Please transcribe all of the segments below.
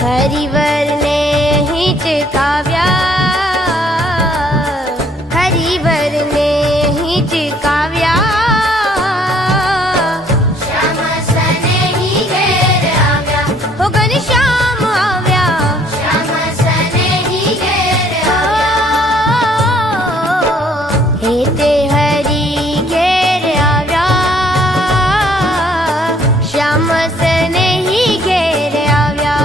हरिवरने हिचकाव्या, हरिवरने हिचकाव्या, श्याम सनेही घेर आव्या, हो घनश्याम आव्या, श्याम सनेही घेर आव्या, हे ते हरी घेर आव्या, श्याम सनेही घेर आव्या,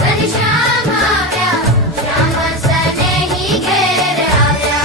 घनश्याम आव्या, श्याम सनेही घेर आव्या.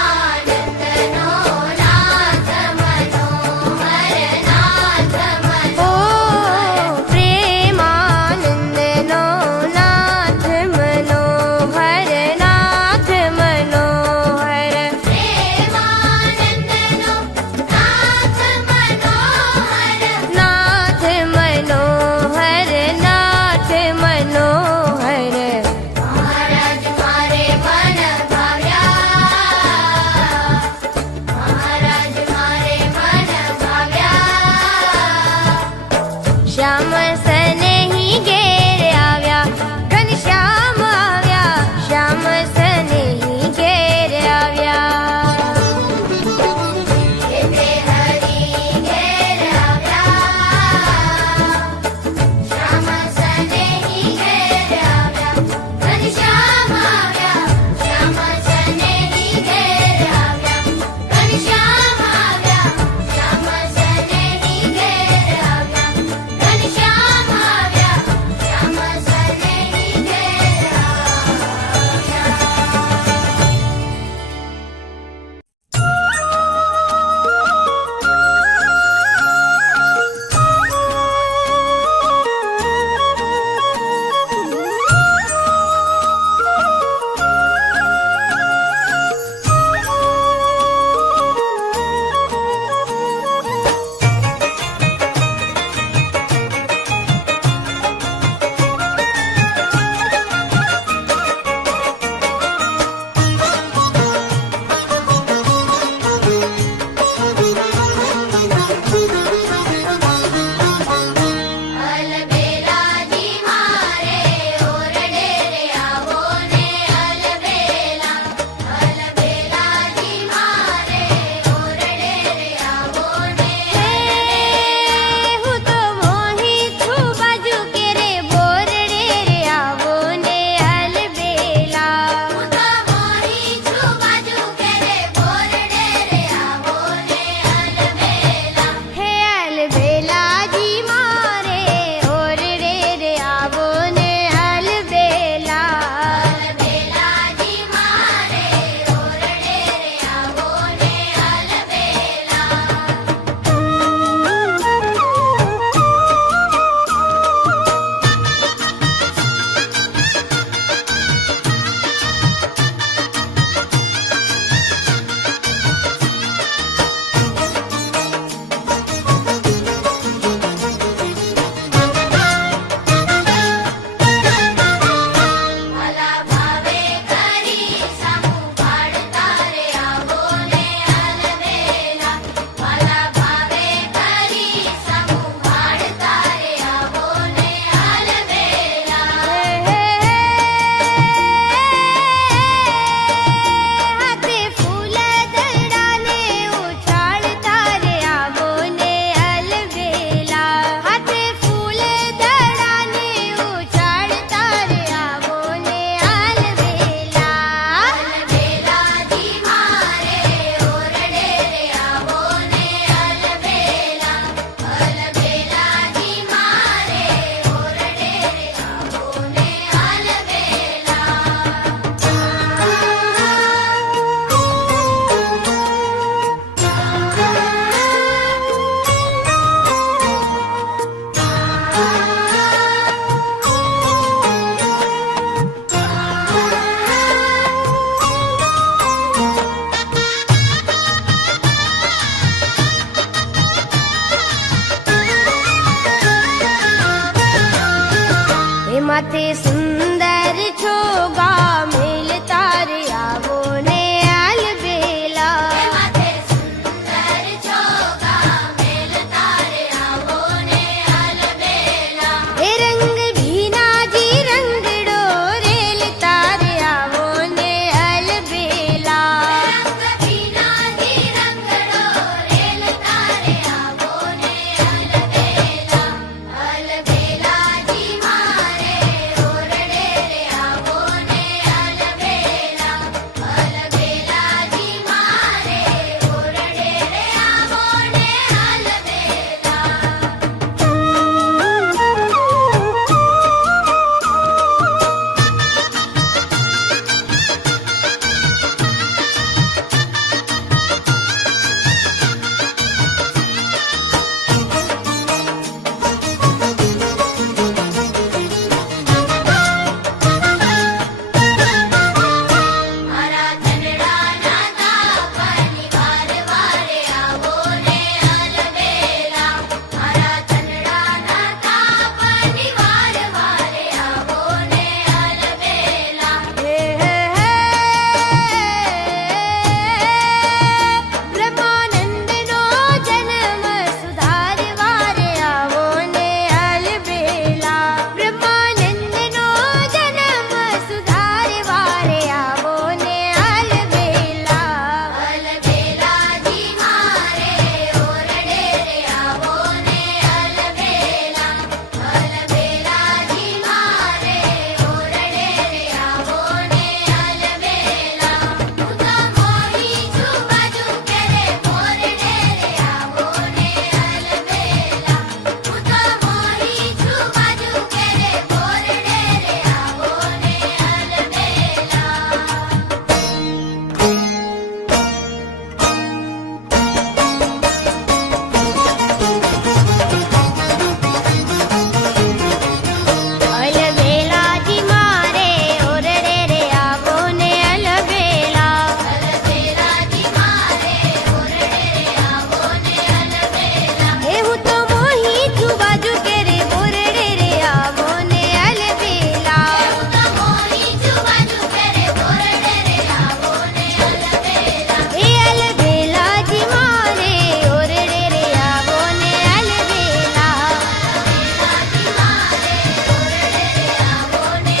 प्रेमानंदनो नाथ मनोहर, नाथ ओ मनोहर, प्रेमानंदनो नाथ मनोहर, नाथ मनोहर, प्रेमानंदनो नाथ मनोहर, नाथ मनोहर, नाथ मनोहर, महाराज मारे मन भाव्या, महाराज मारे मन भाव्या, श्याम सनेही घेर आव्या, घनश्याम आव्या, श्याम सनेही घेर आव्या, येथे हरी घेर आव्या, श्याम सनेही घेर आव्या, घनश्याम आव्या, श्याम सनेही घेर आव्या, घनश्याम आव्या, श्याम सनेही घेर आव्या, घनश्याम माथे सुंदर छोगा मिलता रे आवो ने अलबेला माथे सुंदर छोगा मिलता रे आवो ने अलबेला ए रंग भीना जी रंगड़ो रेल तारे आवो ने अलबेला रंग भीना जी रंगड़ो रेल तारे आवो ने अलबेला अलबेला जी मारे ओरडे रे आवो ने अलबेला अलबेला जी मारे ओरडे रे आवो ने अलबेला मारा धनड़ा नाता परिवार वारे आवो ने अलबेला मारा धनड़ा नाता परिवार वारे आवो ने अलबेला ब्रह्मानंद नो जन्म सुधार वारे आवो ने अलबेला ब्रह्मानंद नो जन्म सुधार वारे आवो ने अलबेला अलबेला जी मारे ओरडे रे आवो ने अलबेला अलबेला जी मारे ओरडे रे आवो ने अलबेला उता मोही छू बाजू करे मोरडे रे आवो ने अलबेला उता मोही छू बाजू करे मोरडे रे आवो ने अलबेला अलबेला जी मारे ओरडे रे आवो ने अलबेला अलबेला जी मारे ओरडे रे आवो ने अलबेला हे हूँ तो मोही छू बाजू के रे मोरडे रे आवो ने अलबेला उता मोही छू बाजू करे मोरडे रे आवो ने अलबेला हे अलबेला जी मारे ओरडे रे आवो ने अलबेला अलबेला जी मारे ओरडे रे आवो ने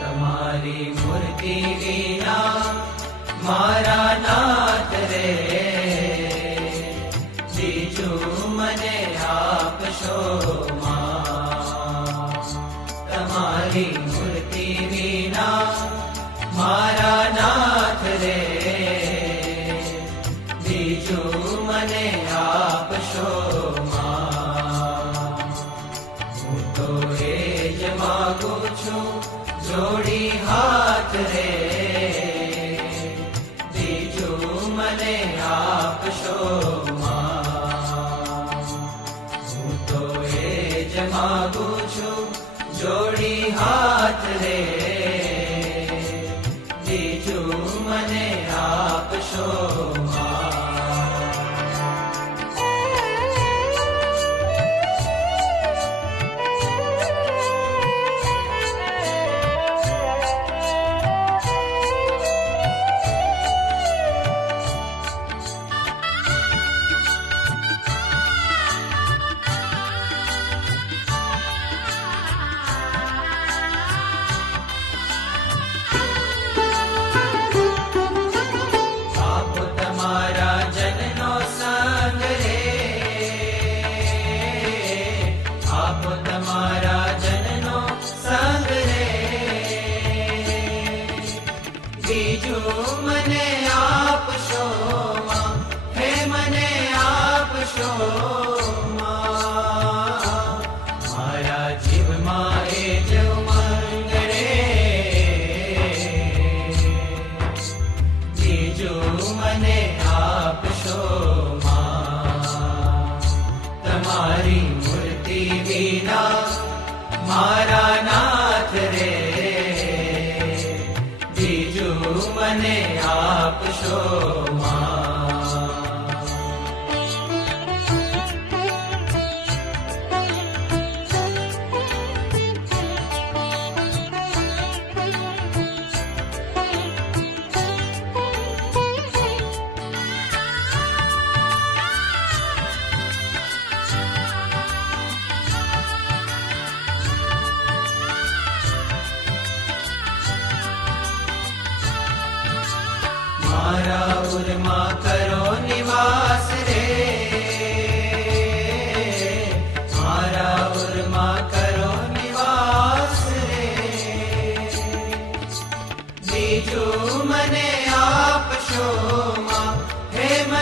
તમારી મૂર્તિ વિના મારા નાથ રે બીજું મને આપશો માં તમારી મૂર્તિ વિના મારા નાથ રે બીજું મને આપશો માં હું તો એ જ માગું છું જોડી હાથ રે બીજું મને આપશો માં હું તો એ જ માગું છું જોડી હાથ રે બીજું મને આપશો માં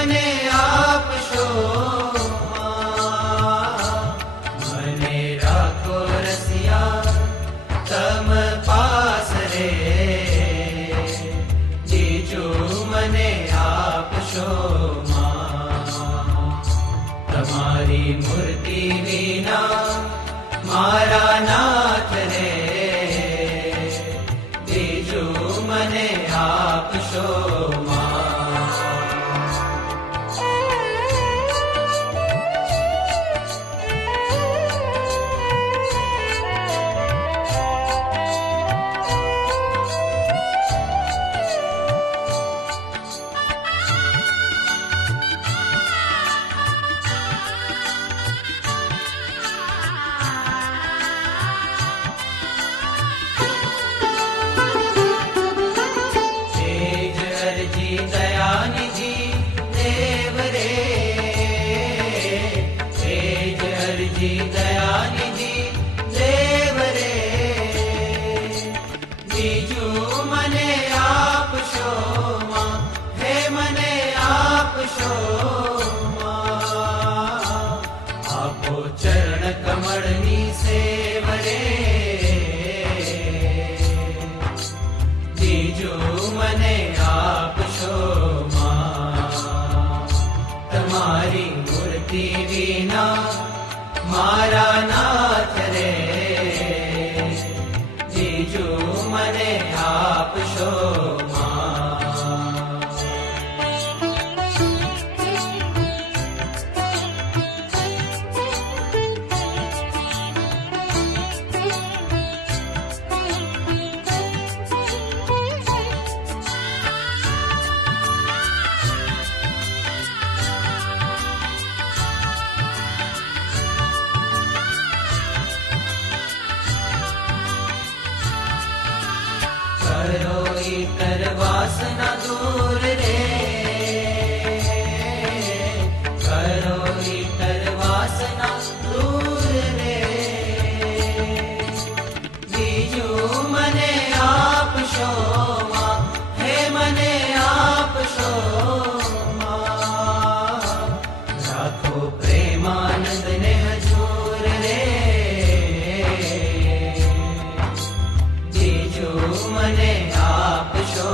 મને આપશો મને રાખો રસિયા તમ પાસ રે જીજુ મને આપશો તમારી મૂર્તિ વિના મારા નાથ રે જીજુ મને આપશો મારા નાથ રે જીજુ મને આપશો વાસના દૂર રે કરો ઈતર વાસના દૂર રે બીજું મને આપશો હે મને આપશો રાખો પ્રેમાનંદ ને હજૂર રે બીજું મને આપશો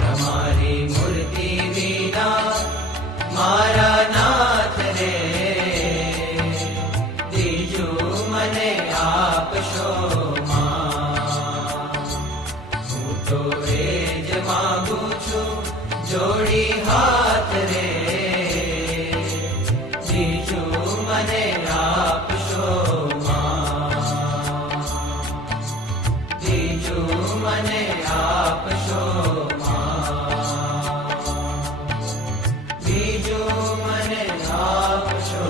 તમારી મૂર્તિ વિના મારા નાથ રે બીજું મને આપશો હું તો એ જ માંગુ છું જોડી હાથ રે બીજું મને આપશો મને આપશો બીજું મને આપશો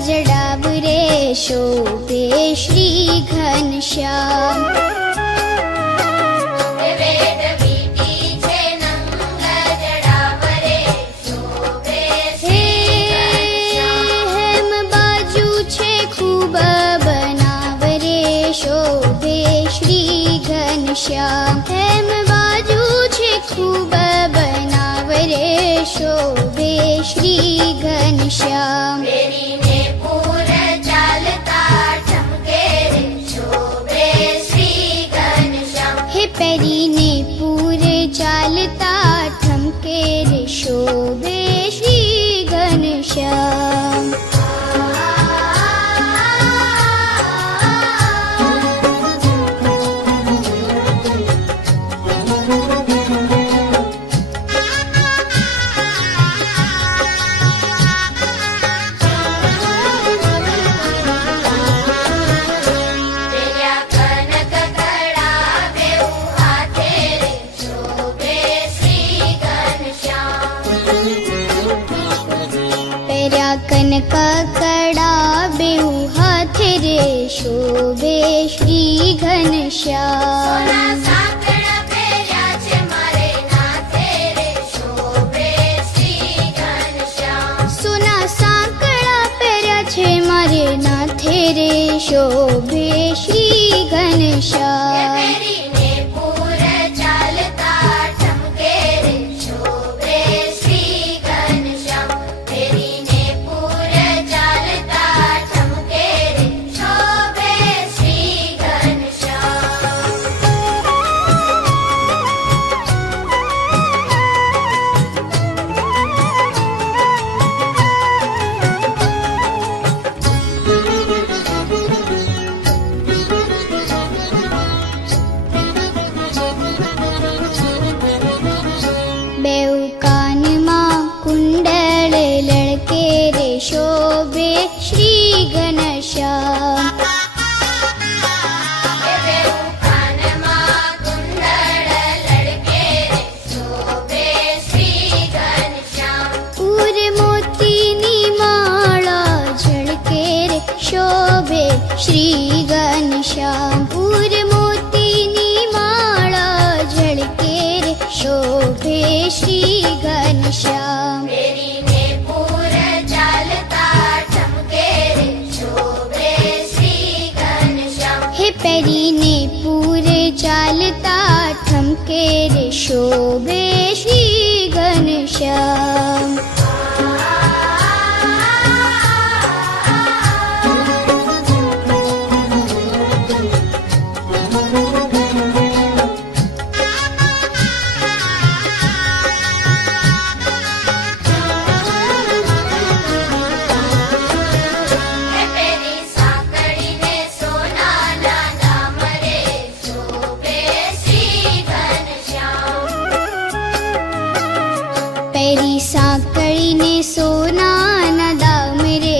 जडाव रे शोभे श्री घनश्याम વેદ વીટી છે નંગ જડાવ રે શોભે હે શ્રી ઘનશ્યામ. હેમ બાજુ છે ખૂબ બનાવ રે શોભે શ્રી ઘનશ્યામ હેમ બાજુ છે ખૂબ બનાવ રે શોભે શ્રી ઘનશ્યામ પેરીને પૂર ચાલતા ઠમકે રે શોભે શ્રી ઘનશ્યામ. હે પહેરીને પૂર ચાલતા ઠમકે રે શોભે શ્રી ઘનશ્યામ પેર્યા કનક કડા બેઉ હાથે રે શોભે શ્રી ઘનશ્યામ. પહેર્યા કનક કડા બેઉ હાથે રે શોભે શ્રી ઘનશ્યામ સોના સાંકળ પહેર્યા છે મારે નાથે રે શોભે શ્રી ઘનશ્યામ. સોના સાંકળા પહેર્યા છે મારે નાથે રે શોભે શ્રી ઘનશ્યામ પેરીને પૂર ચાલતા ઠમકે રે શોભે શ્રી ઘનશ્યામ. પેરીને પૂર ચાલતા ઠમકે રે શોભે શ્રી ઘનશ્યામ. બેઉ કાનમાં કુંડળ લડકે રે શોભે શ્રી ઘનશ્યામ બેઉ કાનમાં કુંડળ લડકે રે શોભે શ્રી ઘનશ્યામ. પૂર મોતીની માળા ઝળકે રે શોભે શ્રી ઘનશ્યામ પૂર મોતીની માળા ઝળકે રે શોભે શ્રી ઘનશ્યામ પેરીને પૂર ચાલતા ઠમકે રે શોભે શ્રી ઘનશ્યામ. હે પહેરીને પૂર ચાલતા ઠમકે રે શોભે શ્રી ઘનશ્યામ પેરી સાંકળીને સોનાના દામ રે શોભે શ્રી ઘનશ્યામ. પહેરી સાંકળીને સોનાના દામ રે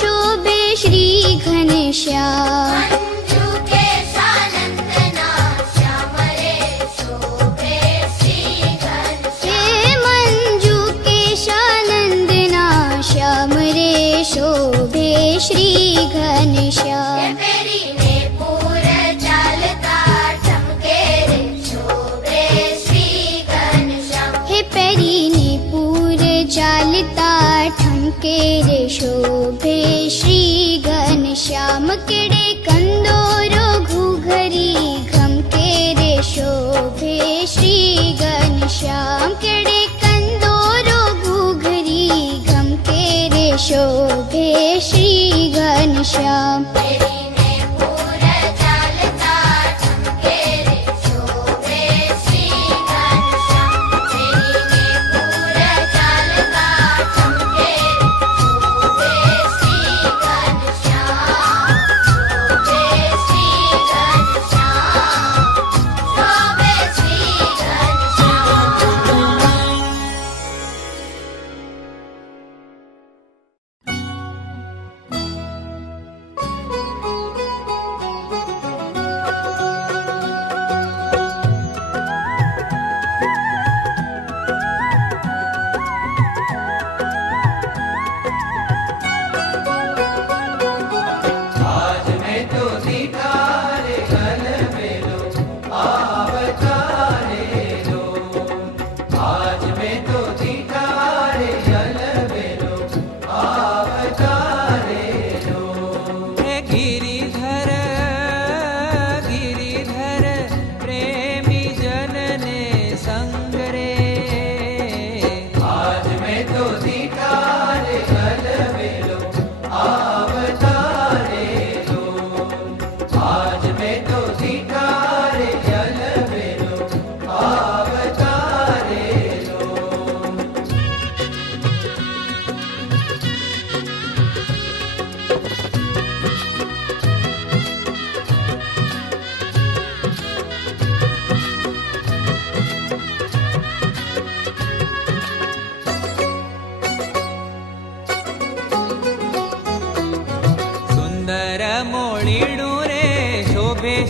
શોભે શ્રી ઘનશ્યામ મંજુ કેશાનંદના શ્યામ રે શોભે શ્રી ઘનશ્યામ. હે મંજુ કેશાનંદના શ્યામ રે શોભે શ્રી ઘનશ્યામ પેરીને પૂર ચાલતા ઠમકે રે શોભે શ્રી ઘનશ્યામ. હે પહેરીને પૂર ચાલતા ઠમકે રે શોભે શ્રી ઘનશ્યામ કેડે કંદોરો ઘૂઘરી ઘમકે રે શોભે શ્રી ઘનશ્યામ કેડે કંદોરો ઘૂઘરી ઘમકે રે શોભે શ્રી ઘનશ્યામ પેરીને પૂર ચાલતા ઠમકે રે શોભે શ્રી ઘનશ્યામ. પેરીને પૂર ચાલતા ઠમકે રે શોભે શ્રી ઘનશ્યામ. શોભે શ્રી ઘનશ્યામ. શોભે શ્રી ઘનશ્યામ.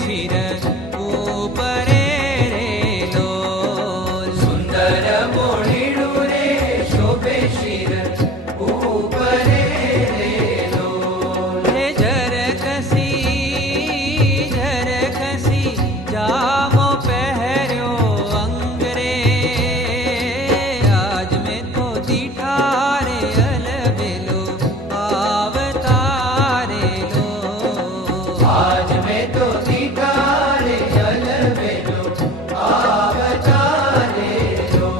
શિર ઉપરે રે લોલ. સુંદર મોડીડું રે શોભે શિર ઉપરે રે લોલ. હે ઝરખસી જામો પહેર્યો અંગ રે. આજ મેં તો દીઠા રે અલબેલો આવતારે લો. આજ મેં તો દીઠા રે અલબેલો આવતારે લો.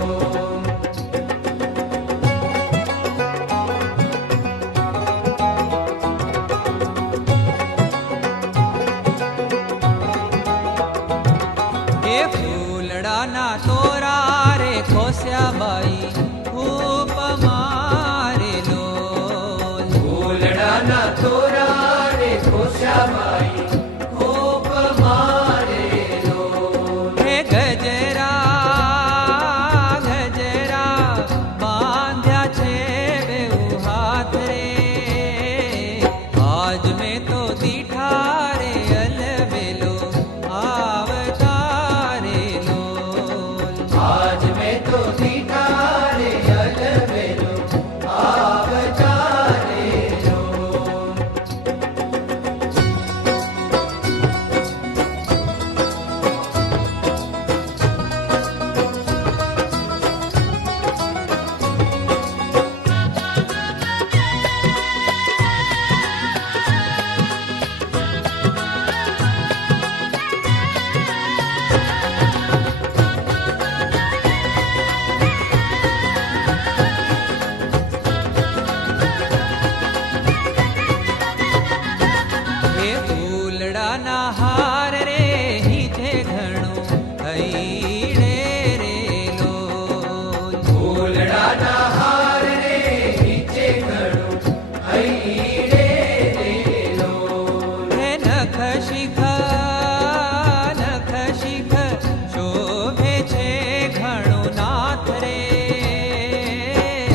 એ ફૂલડાના તોરા રે ખોસ્યા બાઈ ખૂબ મારે લોલ. ફૂલડાના તોરા રે ખોશાબાઈ ખૂબ મારે લોલ. હે ગજરા બાંધ્યા છે બેઉ હાથ રે. આજ મેં તો દીઠા રે અલબેલો આવતારે લોલ. આજ મેં તો દીઠા રે અલબેલો આવતારે લો. હે ફૂલડાના હાર રે હિથે ઘણું હૈડે રે લોલ. ફૂલડાના હાર રે નીચે ઘણું હૈડે રે લોલ. હે નખ શિખ શોભે છે ઘણું નાથ રે.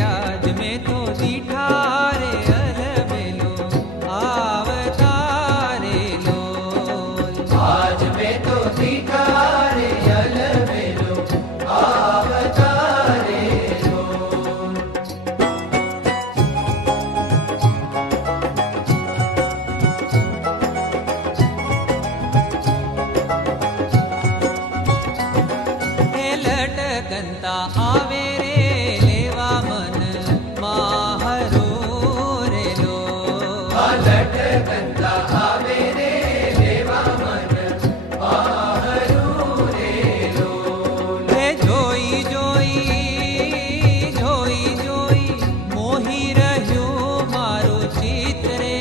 આજ મેં તો દીઠા રે અલબેલો આવતારે લોલ. આજ મેં તો દીઠા રે અલબેલો આવતારે લો. હે લટકંતા આવે રે લેવા મન માહરો રે લોલ. લટકંતા આવે રે લેવા મન મારું રે લોલ. હે જોઈ મોહી રહ્યું મારું ચિત્ત રે.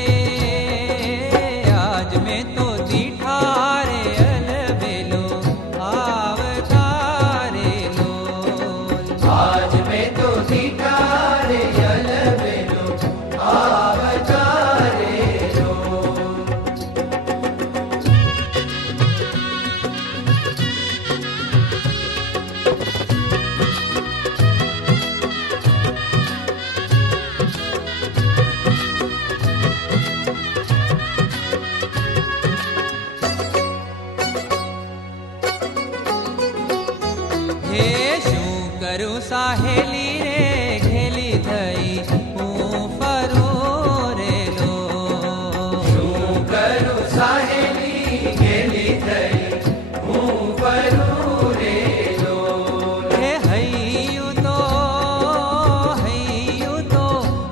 આજ મેં તો દીઠા રે અલબેલો આવતારે લોલ. આજ મેં તો દીઠા રે અલબેલો આવતારે લો. હે શું કરું સાહેલી રે ઘેલી થઈ હું ફરું રે લોલ. શું કરું સાહેલી ગેલી થઈ હું ફરું રે લોલ. હે હૈયું તો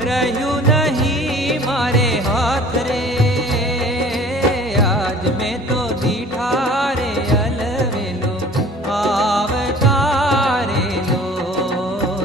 રહ્યું નહીં મારે હાથ રે. આજ મેં તો દીઠા રે અલબેલો આવતારે લોલ.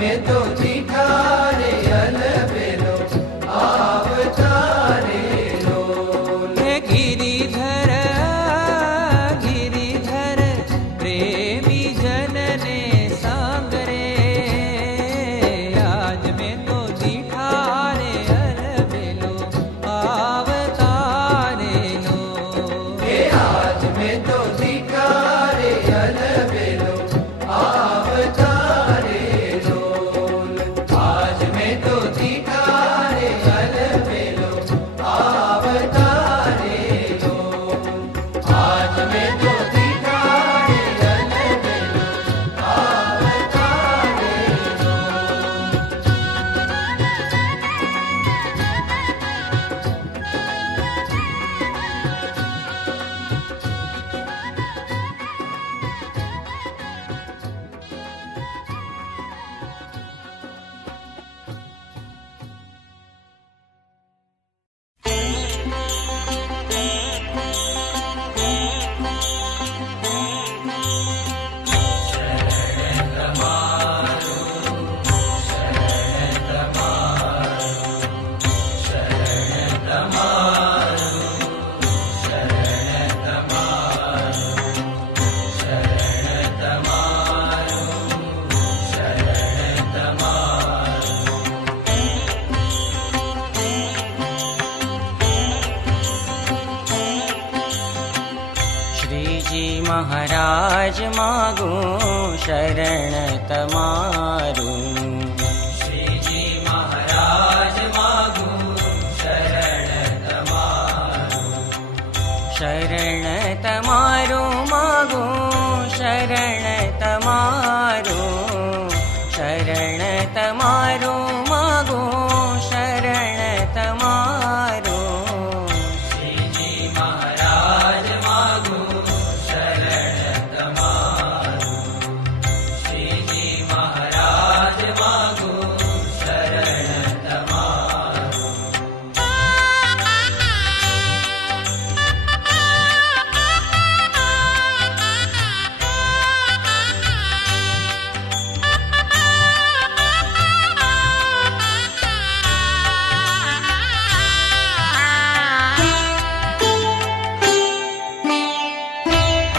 में तो दीठा रे अलबेलो आवतारे लोल। हे गिरिधर गिरिधर प्रेमी जन ने संग रे, आज में तो दीठा रे अलबेलो आवतारे लोल। हे आज में तो दीठा रे अलबेलो आवतारे लोल। आज में तो दीठा रे अलबेलो आवतारे लोल। आज में तो दीठा रे अलबेलो आवतारे लोल। श्रीजी महाराज मागू शरण तमारू। श्रीजी महाराज मागू शरण तमारू। शरण तमारू मागू शरण तमारू। शरण तमारू मागू शरण तमारू। श्रीजी महाराज मागू शरण तमारू। श्रीजी महाराज मागू शरण तमारू।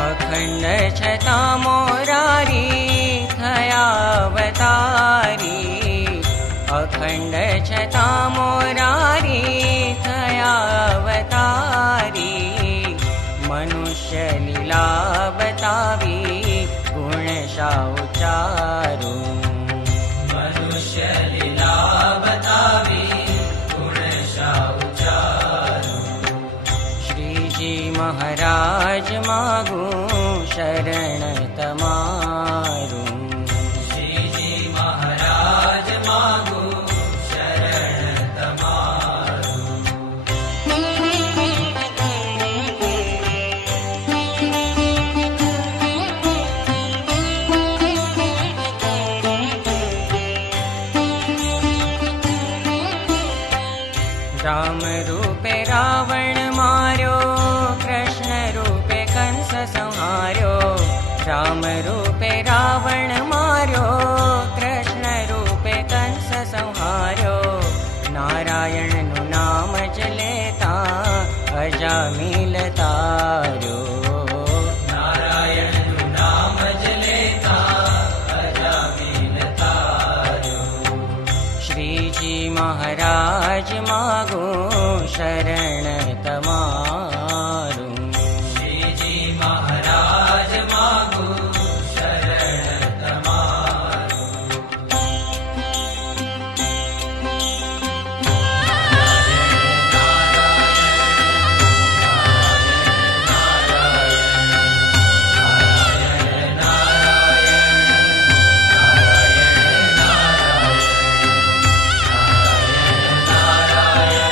अखंड छता मोरारी थया अवतारी। अखंड छता मोरारी थया अवतारी। मनुष्य लीला बतावी गुण उचारू। मनुष्य लीला बतावी गुण उचारू। श्रीजी महाराज मागू शरण तमारू। श्रीजी महाराज मागू शरण तमारू। राम रूपे रावण मार्यो। कृष्ण रूपे कंस संहार्यो। राम रूपे रावण मार्यो। कृष्ण रूपे कंस संहार्यो। नारायण नु नाम जलेता अजामिल तार्यो। नारायण नु नाम जलेता अजामिल तार्यो। श्रीजी महाराज मागू शरण तमारू। श्रीजी महाराज मागू शरण तमारू। नारायण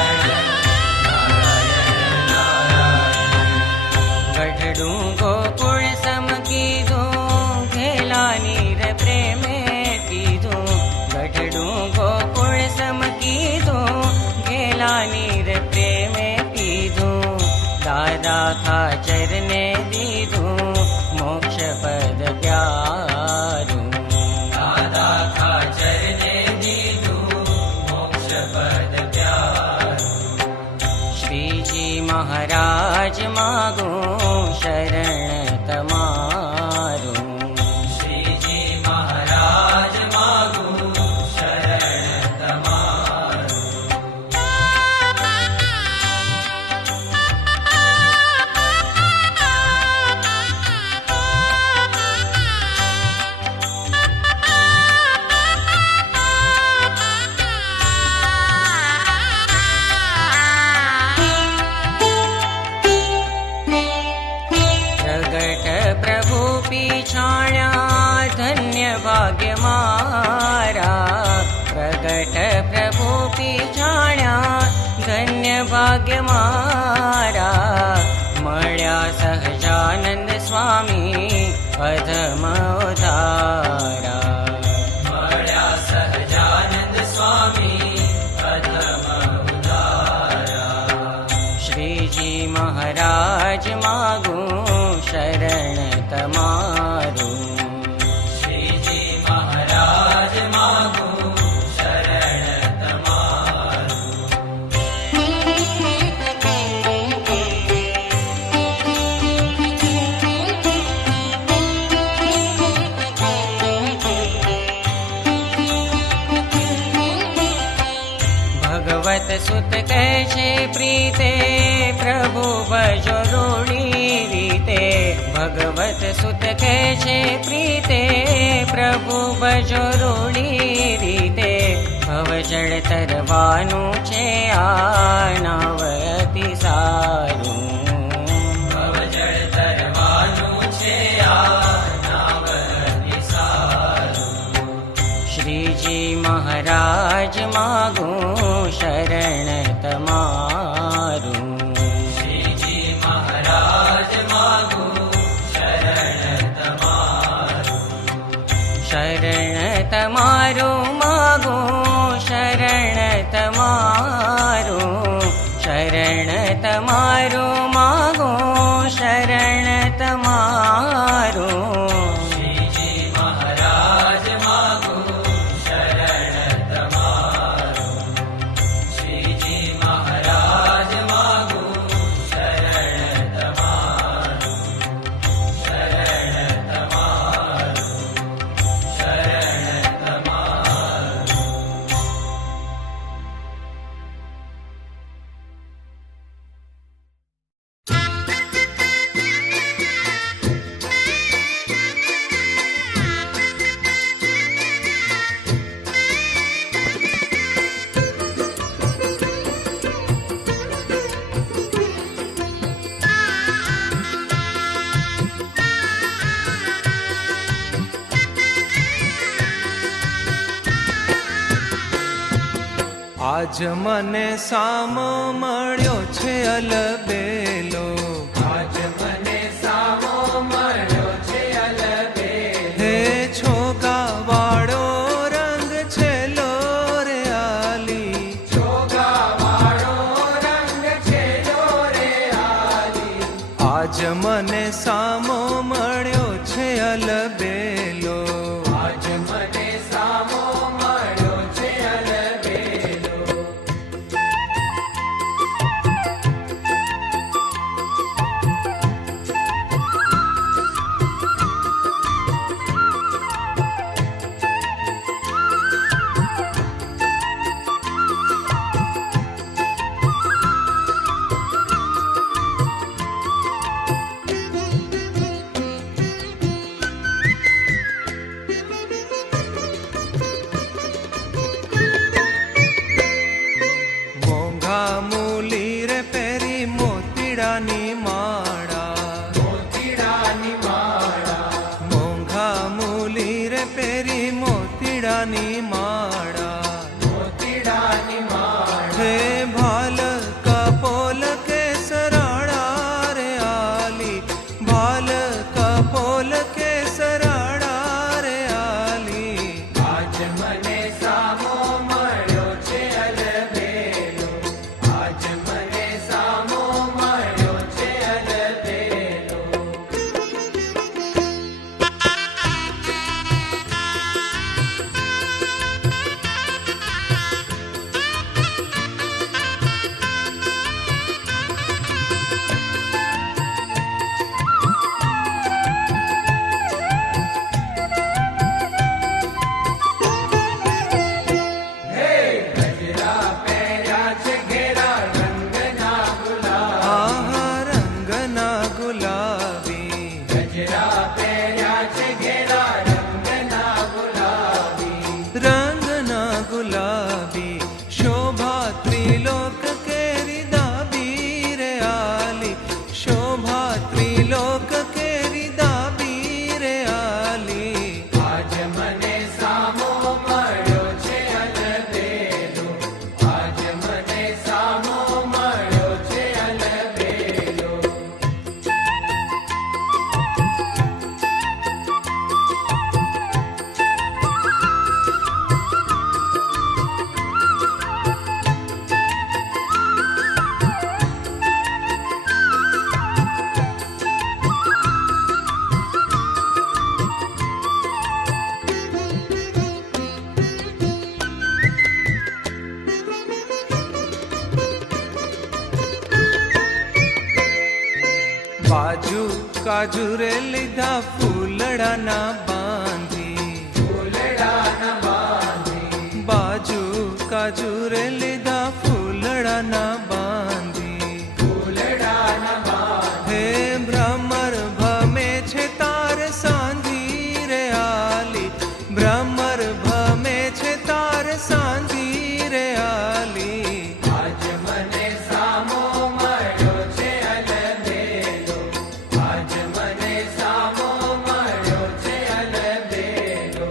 ભાગ્ય મારા મળ્યા સહજાનંદ સ્વામી અધમ ઉધારા. મળ્યા સહજાનંદ સ્વામી અધમ ઉધારા. શ્રીજી મહારાજ માગું શરણ તમારું. શ્રીજી મહારાજ માગું શરણ તમારું. ભગવત સુત કહે છે પ્રીતે પ્રભુ ભજો રૂડી રીતે. ભગવત સુત કહે છે પ્રીતે પ્રભુ ભજો રૂડી રીતે. ભવજળ તરવાનું છે આ નાવ અતિ સારું. ભવજળ તરવાનું છે આ નાવ અતિ સારું. શ્રીજી મહારાજ માગું શરણ તમારું. શ્રીજી મહારાજ માગું શરણ તમારું. શરણ તમારું માગું શરણ તમારું. શરણ તમારું માગું શરણ તમારું. શ્રીજી મહારાજ માગું શરણ તમારું. શ્રીજી મહારાજ માગું શરણ તમારું. શરણ તમારું. શરણ તમારું. આજ મને સામો મળ્યો છે અલબેલો. આજ મને સામો મળ્યો છે અલબેલો. હે છોગાવાળો રંગ છે લો રે આલી. ચોગાવાળો રંગ છે લો રે આલી. આજ મને સામો મળ્યો છે અલબેલો. આજ મને સામો મળ્યો છે અલબેલો. મોંઘા મૂલી રે પેરી મોતીડાની માળા. મોતીડાની માળા. મોંઘા મૂલી રે પેરી મોતીડાની માળા. મોતીડાની માળા. હે ભાલ કપોલ કે સરાળા રે આલી. ભાલ કપોલ કે સરાળા રે આલી. આજ મને સામો મળ્યો છે અલબેલો. આજ મને સામો મળ્યો છે અલબેલો. કાજુ રે લીધા ફૂલડાના બાંધી, ફૂલડાના બાંધી, બાજુ કાજુ રે લીધા ફૂલડાના બાંધી, ફૂલડાના બાંધી. હે ભ્રમર ભમે છે તાર સાંધી રે આલી, ભ્રમર ભમે છે તાર સાંધી રે આલી. આજ મને સામો મળ્યો છે અલબેલો, આજ મને સામો મળ્યો છે અલબેલો.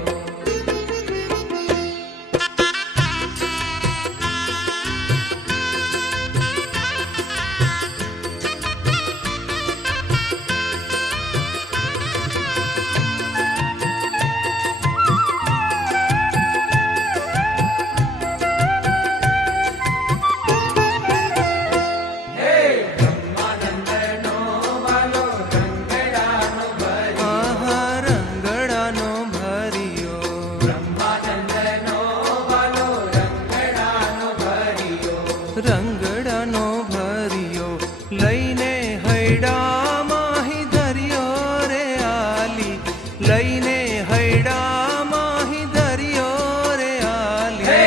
બ્રહ્માનંદનો વાલો રંગડાનો ભર્યો, આહા રંગડાનો ભર્યો, બ્રહ્માનંદનો વાલો રંગડાનો ભર્યો. રંગડાનો ભર્યો, લઈને હૈડા માહી ધર્યો રે આલી, લઈને હૈડા માહી ધર્યો રે હે આલી.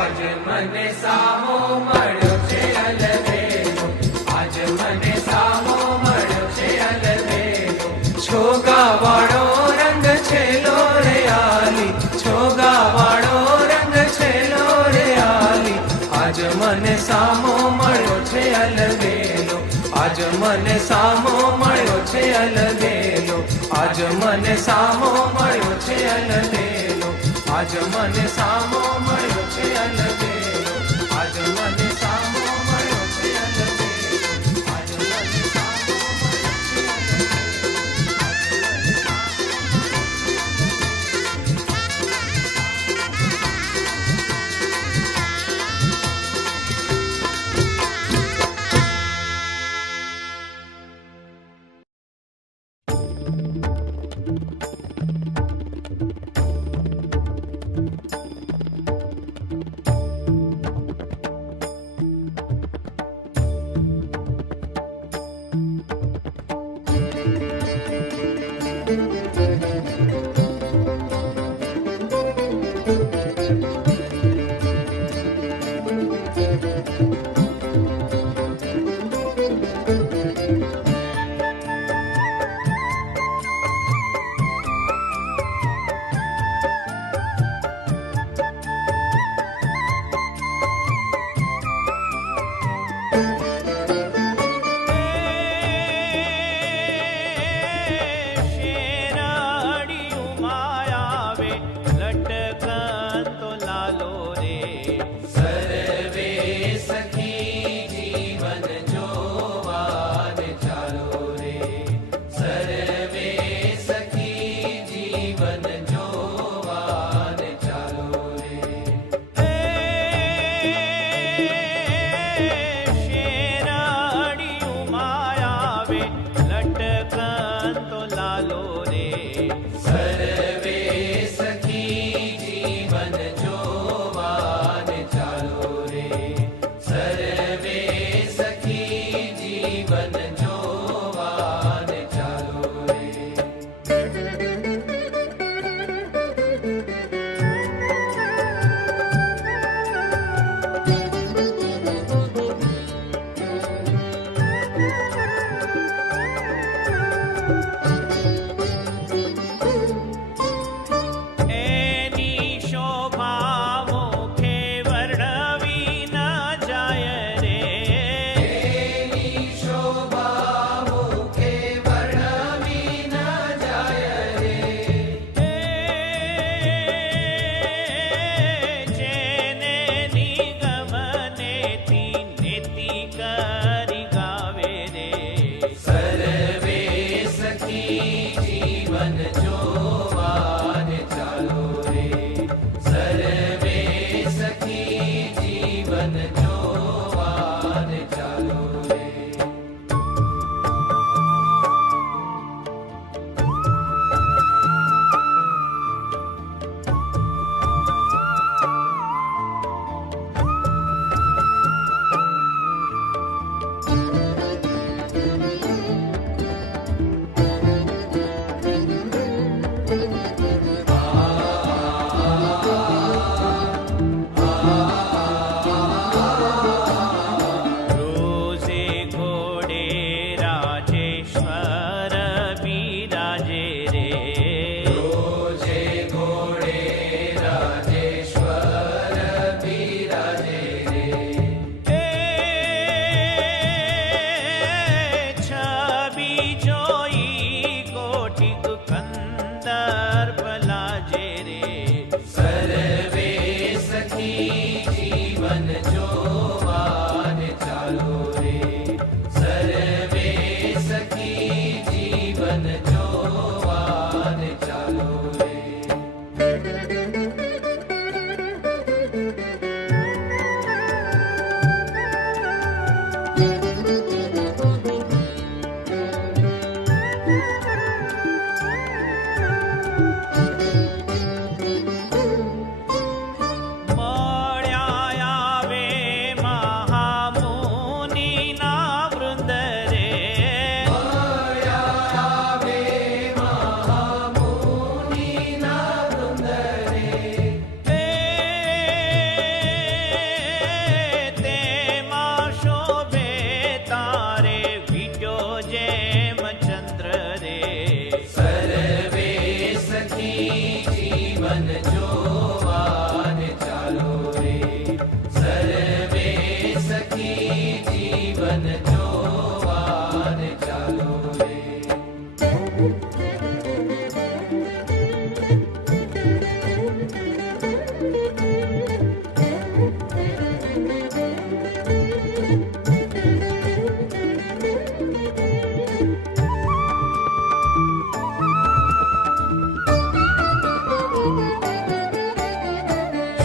આજ મને સામો મળ્યો છે અલબેલો, આજ મને સામો મળ્યો છે અલબેલો. છોગાવાળો રંગ છેલો રે આલી, છોગાવાળો રંગ છેલો રે આલી. આજ મને સામો મળ્યો છે અલબેલો, આજ મને સામો મળ્યો છે અલબેલો, આજ મને સામો મળ્યો છે અલબેલો, આજ મને સામો મળ્યો છે અલબેલો, આજ મને સામો મળ્યો છે અલબેલો, આજ મને સામો મળ્યો છે શેરડિયું માયાવે લટકન તો લાલો રે. સર્વે સખી જીવન જોવાને ચાલો રે, સર્વે સખી જીવન જોવાને ચાલો રે. શેરડિયું માયાવે લટકન તો લાલો રે. સર્વે સખી જીવન જોવાને ચાલો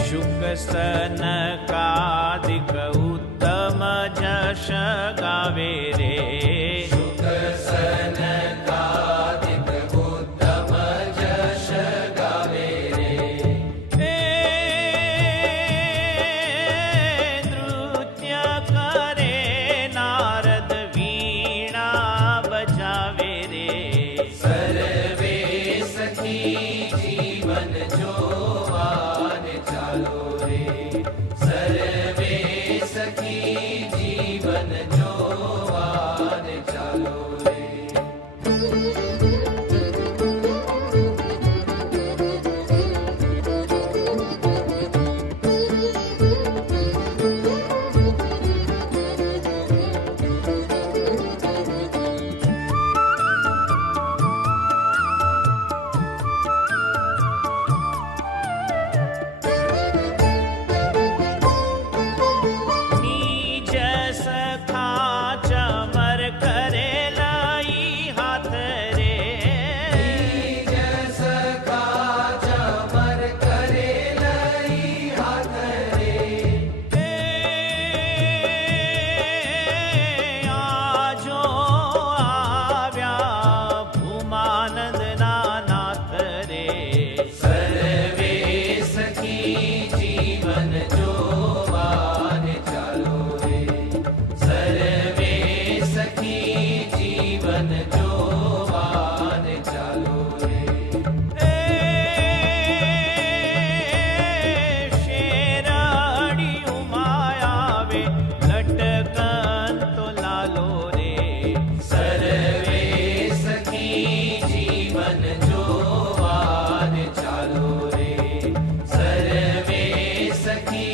शुक सनकादिक उत्तम जश गावे रे शुक सनकादिक उत्तम जश गावे रे नृत्य करे नारद वीणा बजावे रे सर्वे सखी जीवन जोवान चालो रे सर्वे सखी जीवन जोवान चालो रे निज सखा चमर करे लाई हाथ रे जस का चमर करे लई हाथ रे आजो आव्या भूमानंद नाथ रे सर्वे सखी जीवन जोवान चालो रे सर्वे सखी जीवन जोवान चालो रे शेराड़ी उमायावे लटकन तो लालो रे सर्वे सखी जीवन जोवान चालो रे सर्वे सखी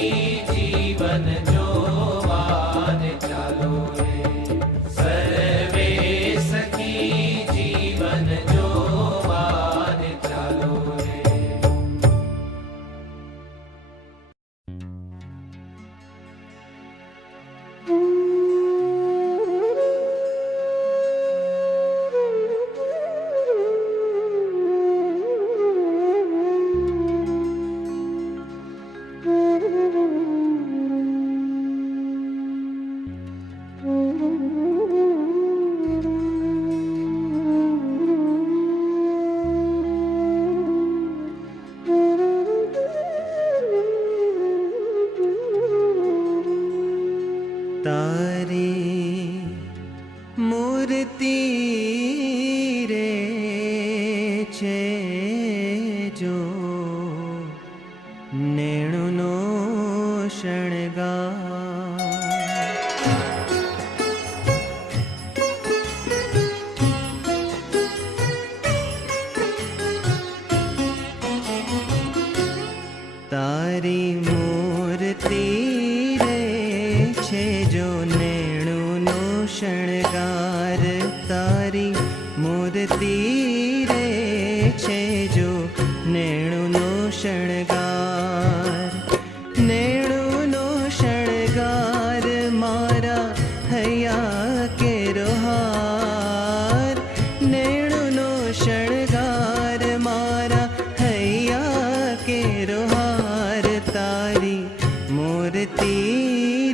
जीवन जोवान चालो रे सर्वे सखी जीवन जोवान चालो रे તારી મૂર્તિ રે છે જો નેણુનો શણગાર તારી મૂર્તિ રે છે જો નેણુનો શણગાર તારી મૂર્તિ રે છે જો નેણુનો શણગાર નેણુનો શણગાર મારા હૈયા કેરો હાર નેણુનો શણગાર મારા હૈયા કેરો હાર તારી મૂર્તિ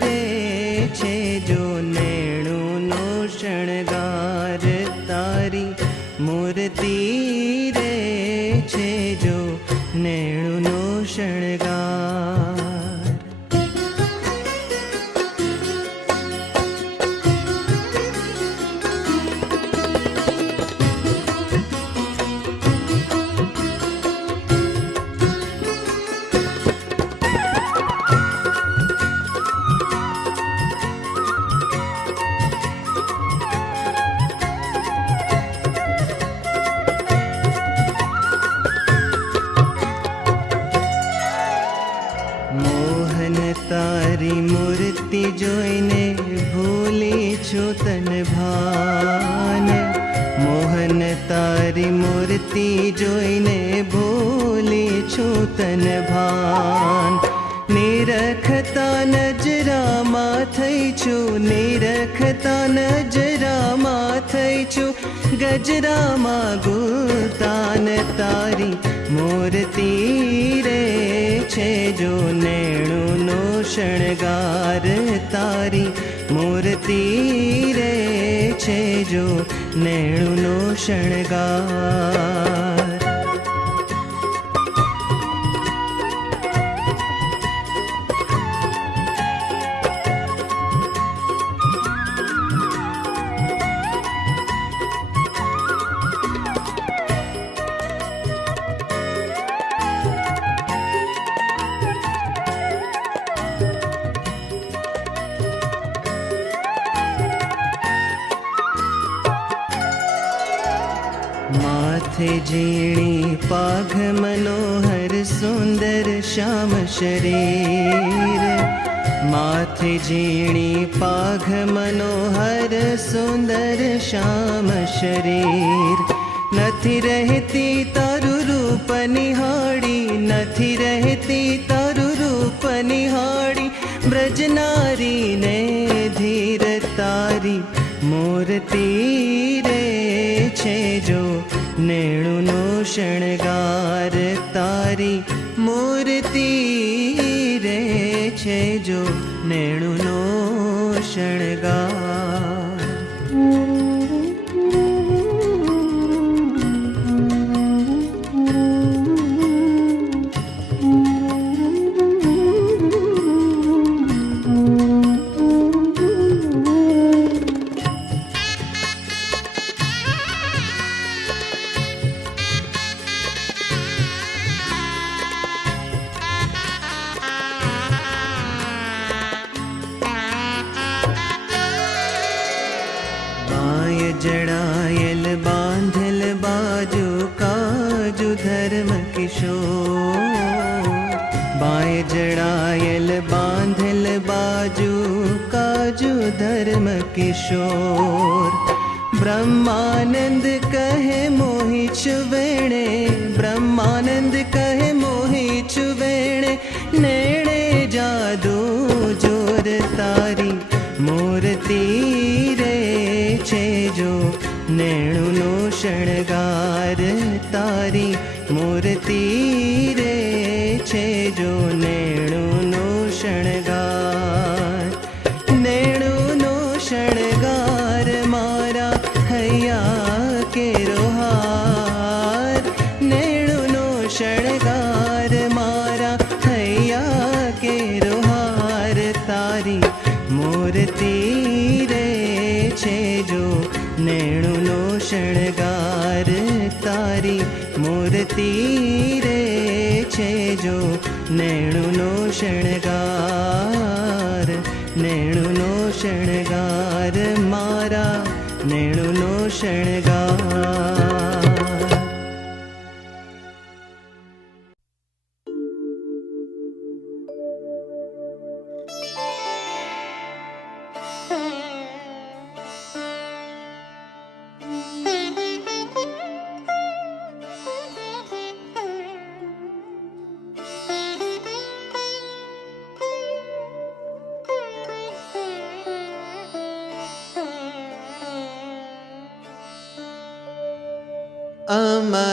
રે છે જો નેણુનો શણગાર તારી મૂર્તિ રે છે જો નેણુનો શણગાર તારી મૂર્તિ જોઈને ભૂલી છું તન ભાન મોહન તારી મૂર્તિ જોઈને ભૂલી છું તન ભાન નિરખતા નજરામાં થઈ છું નિરખતા નજરામાં થઈ છું ગજરામાં ગુલતાન તારી મૂર્તિ રે છે છે જો નેણુનો શણગાર તારી મૂર્તિ રે છે જો નેણુનો શણગાર. माथे झीणी पाघ मनोहर सुंदर श्याम शरीर. माथे झीणी पाघ मनोहर सुंदर श्याम शरीर. નથી રહેતી તારું રૂપ નિહાળી, નથી રહેતી તારું રૂપ નિહાળી. બ્રજનારીને ધીર તારી મૂર્તિ રે છે જો નેણુનો શણગાર તારી મૂર્તિ રે છે જો નેણુનો શણગાર. जड़ायल बांधल बाजू काजू धर्म किशोर. बाय जड़ायल बांधल बाजू काजू धर्म किशोर. ब्रह्मानंद कहे मोहि छुवेणे, ब्रह्मानंद कहे मोहि छुवेणे. नेणे जादू जोर तारी मूर्ति रे છે જો નેણુનો શણગાર તારી મૂર્તિ રે છે જો નેણુનો શણગાર. નેણુનો શણગાર મારા હૈયા કેરો હાર. નેણુનો શણગાર મારા હૈયા કેરો હાર. તારી મૂર્તિ રે છે જો નેણુનો શણગાર તારી મૂર્તિ રે છે જો નેણુનો શણગાર. નેણુનો શણગાર મારા નેણુનો શણગાર.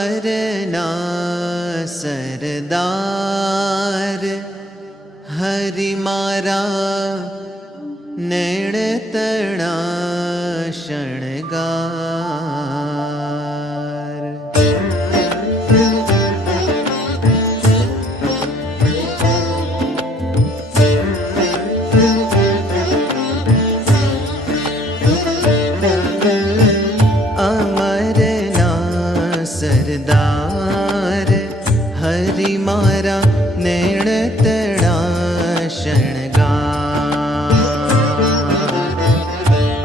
અમરના સરદાર હરિ મારા નેણતણા શણગાર. સરદાર હરિ મારા નેણતણા શણગાર.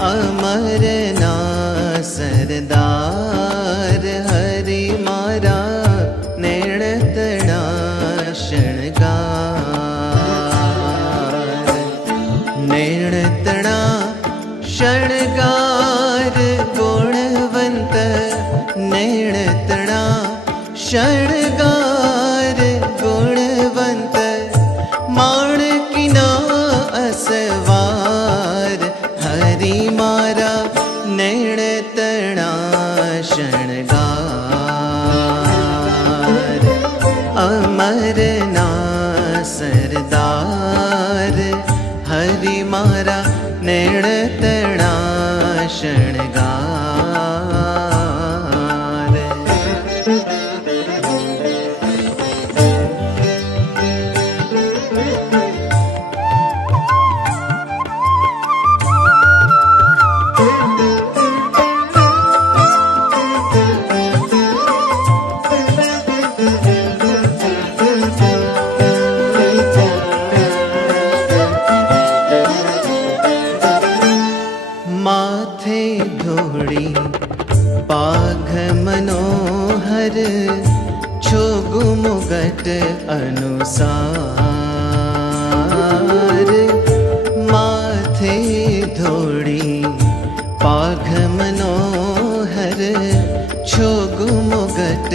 અમરના સરદાર હરિ મારા નેણતણા શણગાર. નેણતણા શણગાર ગુણવંત નેણતણા શણગાર ગુણવંત. માણકીના અસવાર હરિ મારા નેણતણા શણગાર. અમરના શણગાર હરિ મારા નેણ તણા શણગાર માથે ધોળી પાઘ મનોહર છોગુ મુગટ અનુસાર માથે ધોળી પાઘ મનોહર છોગુ મુગટ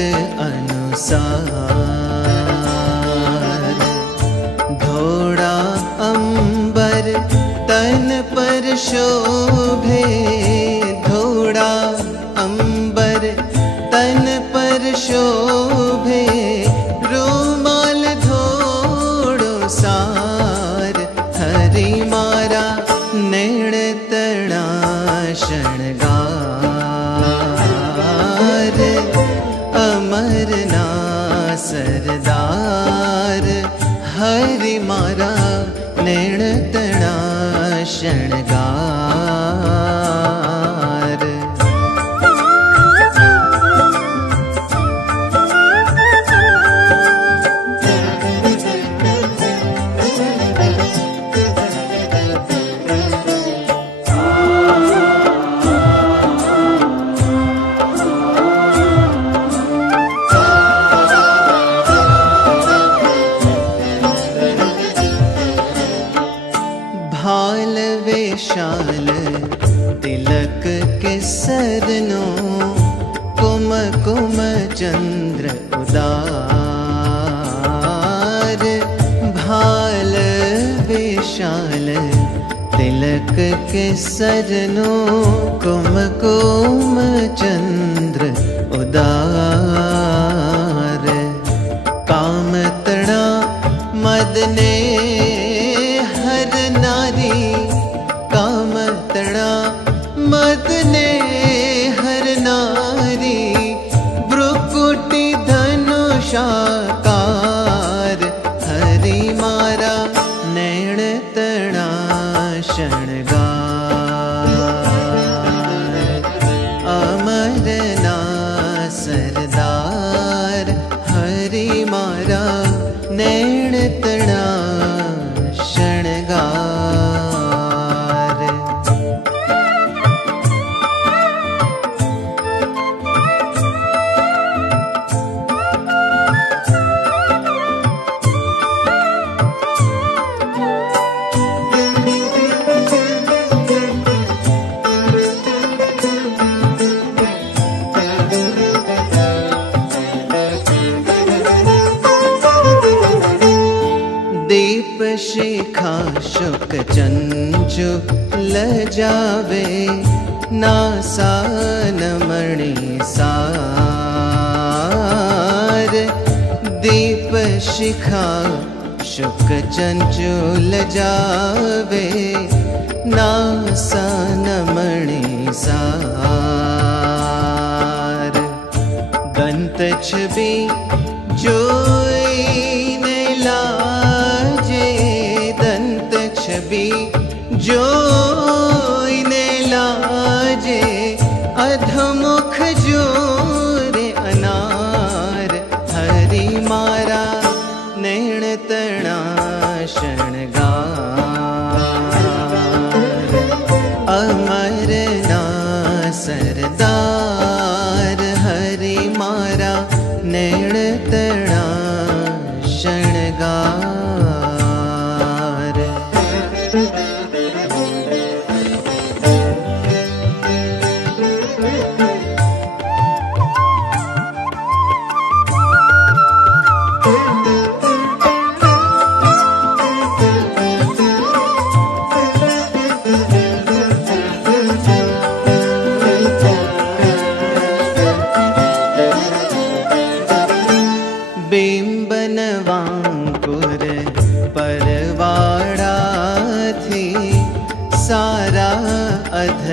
અનુસાર ધોળા અંબર તન પર શોભે ધોળા અંબર તન પર શોભે રૂમાલ ધોળો સાર હરિ મારા નેણ તણા શણગાર અમરના સરદાર હરિ મારા નેણ તણા શણગાર भाल वेशाल तिलक केसरनो कुम कुम चंद्र उदार भाल वेशाल तिलक केसरनो कुम कुम चंद्र उदार काम तड़ा मदने हर नारी काम तड़ा मदने हर नारी ब्रुकुटी धनुषाकार हरि मारा नैण तड़ा शणगार अमरना सरदार हरि मारा नैण तड़ा शणगार दीप शिखा शुक चंचु लजावे नासान मणि सार दीप शिखा शुक चंचु लजावे नासान मणि सार दंत छवि जोईने लाजे दंत छवि जोईने लाजे अधमुख जोरे अनार हरि मारा नैण तणा शणगार अमरना सरदार हरि मारा नैण तणा शणगार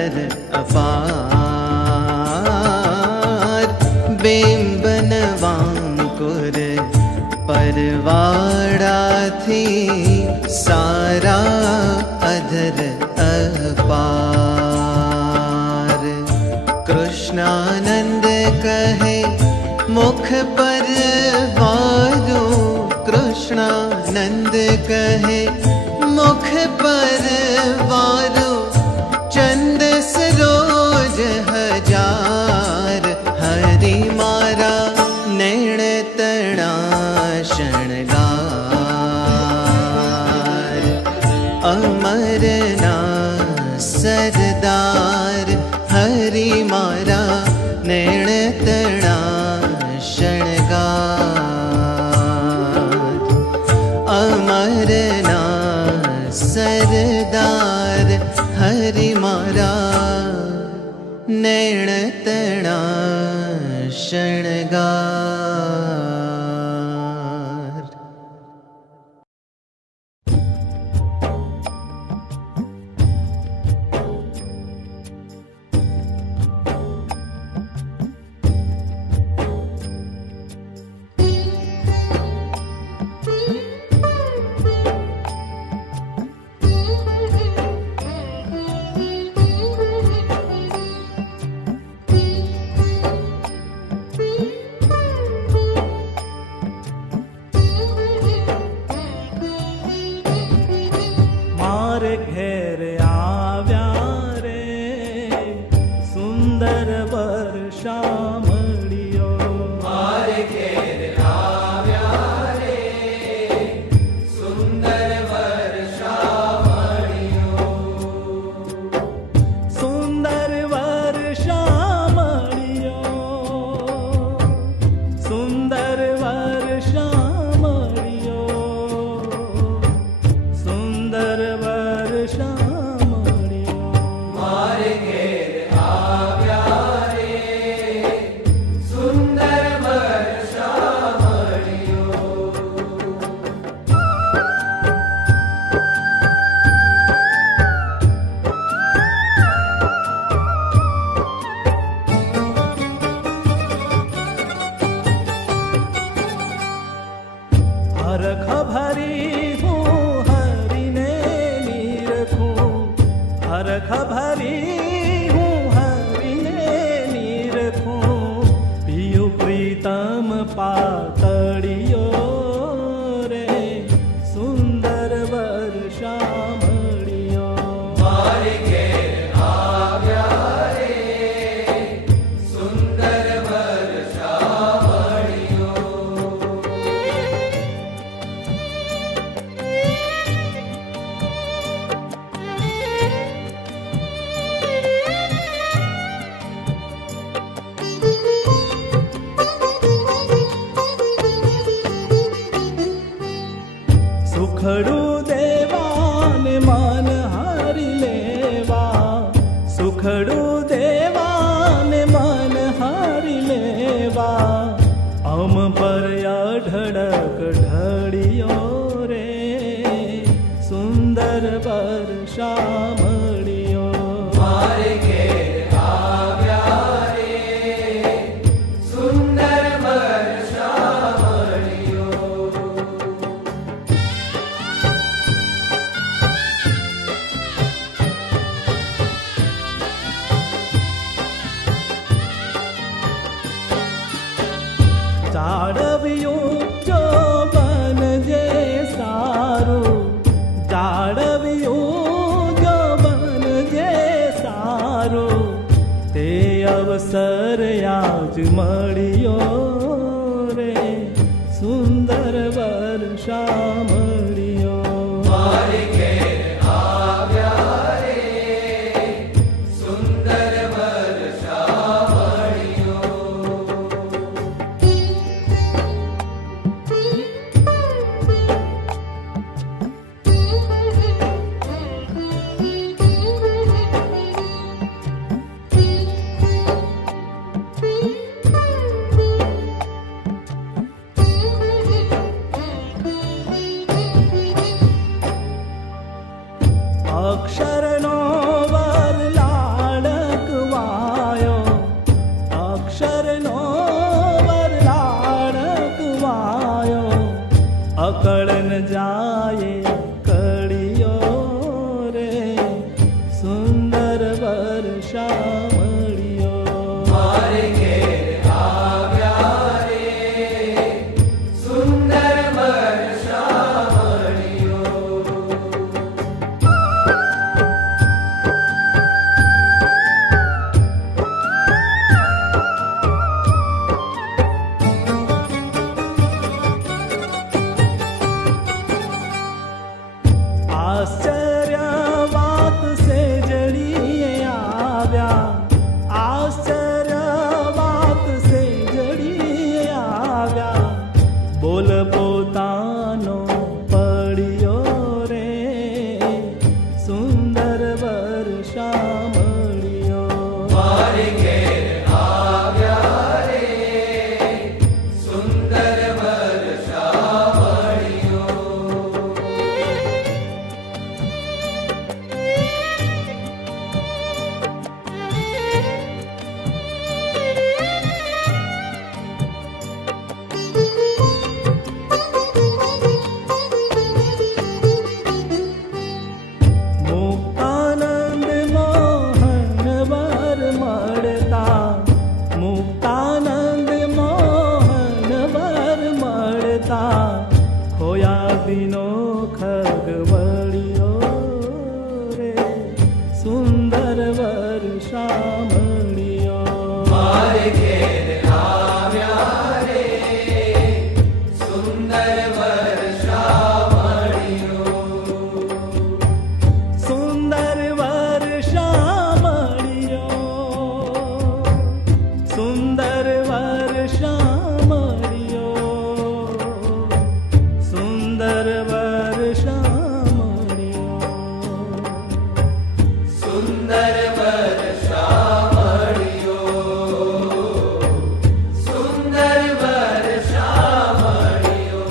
અધર અપાર બેંબન વાંકુર પરવાડાથી સારા અધર અપાર કૃષ્ણાનંદ કહે મુખ પર વારું કૃષ્ણાનંદ કહે મુખ પર વારું ચંદ સરોજ હજાર હરિ મારા નૈણ તણા શણગાર અમરના સરદાર હરિ મારા નૈણ તણા શણગાર અમરના સરદાર હરિ મારા નૈણ તણા શણગાર મારે ઘેર આવ્યા રે સુંદર વર્ષા મળ્યો મારે ઘેર આવ્યા રે સુંદર વર્ષા મળ્યો સુંદર વર્ષા મળ્યો સુંદર વર્ષા મળ્યો સુંદર વર્ષા મળ્યો મારે ઘેર આવ્યા રે સુંદર વર્ષા મળ્યો હરખ ભરી હું હરિને નિરખું હરખ ભરી હું હરિને નિરખું પિયુ પ્રીતમ પાતળિયો રે સુંદર વર્ષા મળ્યો મારે ઘેર આવ્યા રે સુંદર વર્ષા મળ્યો સુખડું દેવાને મન હારી લેવા સુખડું દેવાને મન હારી લેવા અમ પર અઢળક ઢળિયો રે સુંદર વર્ષા મળ્યો મારે ઘેર આવ્યા રે સુંદર વર્ષા મળ્યો જાળવ્યું જો બન જે સારું જાળવ્યું જો બન જે સારું તે અવસર આજ મળ્યો રે સુંદર વર્ષા મળ્યો મારે ઘેર આવ્યા રે સુંદર વર્ષા મળ્યો અક્ષરનો વર લાડ ये कड़ियो रे सुंदर वर्षा मळियो मारे घेर आव्या रे सुंदर वर्षा मळियो आश्चर्य बात से जड़िए आव्या आश्चर्य बात से जड़िए आव्या बोल पोतानो पड़ियो रे सुंदर वर्षा मळियो मारे घेर आव्या रे सुंदर वर्षा मळियो मुक्तानंद मोहन वर मळता मुक्तानंद मोहन वर मळता खोया दिनो खगवळियो रे सुंदर वर्षा मळियो मारे घेर आव्या रे सुंदर वर्षा मळियो सुंदर वर्षा मळियो सुंदर वर्षा मळियो सुंदर वर्षा मळियो सुंदर वर्षा मळियो सुंदर वर्षा मळियो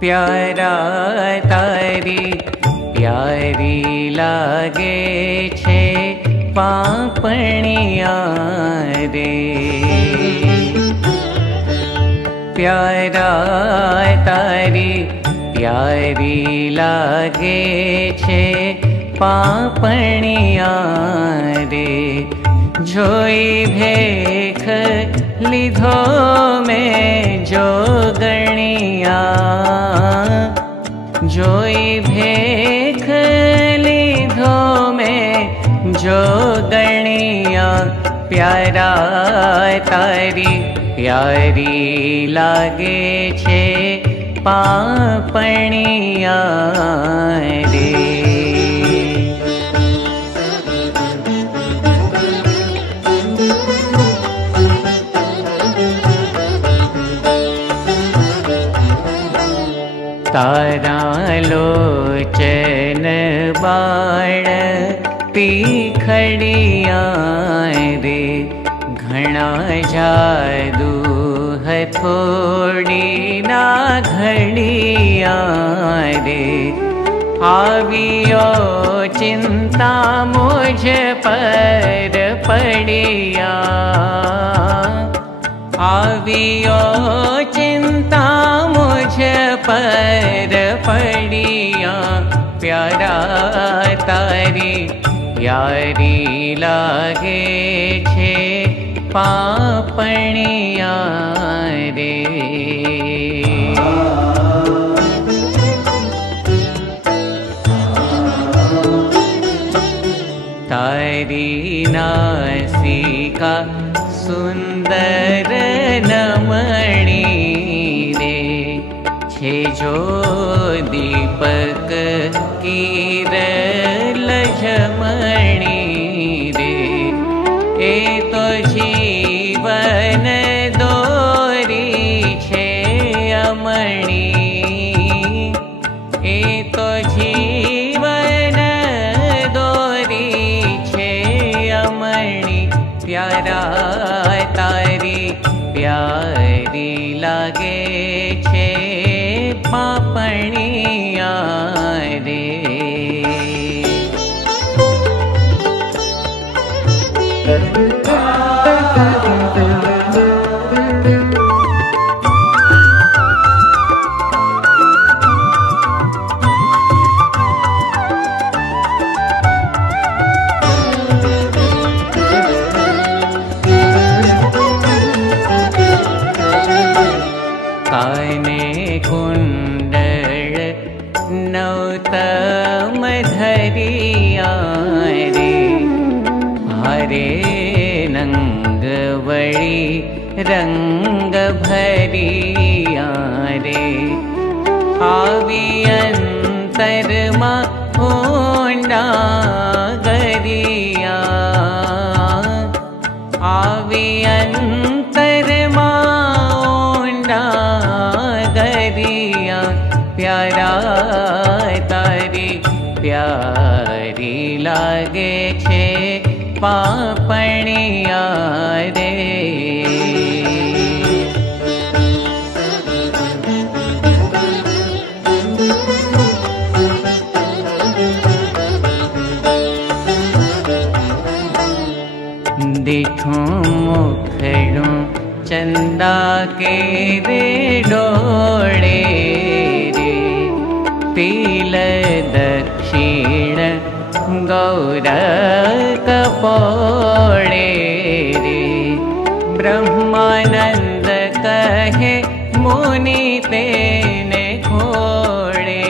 प्यारा तारी प्यारी लागे छे पापणिया रे प्यारा तारी प्यारी लागे छे पापणिया रे जोई भेख લીધો મેં જોગણિયા જોઈ ભેખ લીધો મેં જોગણિયા પ્યારા તારી પ્યારી લાગે છે પાપણિયા રે तारा लोचन बाण तीखड़िया रे घना जादू हथोड़ी ना घड़िया रे आवियो चिंता मुझ पर पड़िया आवियो चिंता मुझ पर पड़िया प्यारा तारी यारी लागे छे पापणिया रे तारी नासिका सुंदर नमणी रे छे जो दीपक कीर लजमणी रे ए तो जीवन दो पापणी ए तो जीवन दोरी छे अमणी प्यारा तारी प्यारी लागे छे पापणिया रे काने कुंडल नौतम धरिया रे हरे नंगवड़ी रंग भरिया रे आवी अंतर मा होंडा गरिया आवी अंतर मा होंडा गरिया प्यारा तारी प्यारी लागे छे पापणिया रे दिठूं मुखड़ूं चंदा के रे डोळे रे तिल दक्षिण गौर कपोळे रे ब्रह्मानंद कहे मुनि तेने खोळे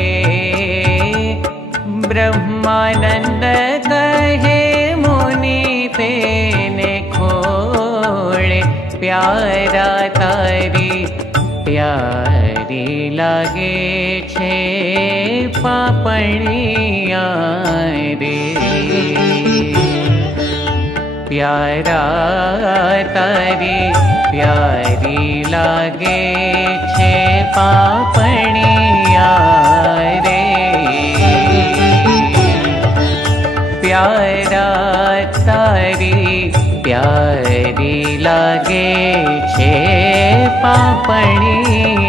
ब्रह्मानंद कहे मुनि तेने खोळे प्यारा तारी प्यारी लागे छे पापणिया रे प्यारा तारी प्यारी लागे छे पापणिया रे प्यारा तारी प्यारी लागे छे पापणी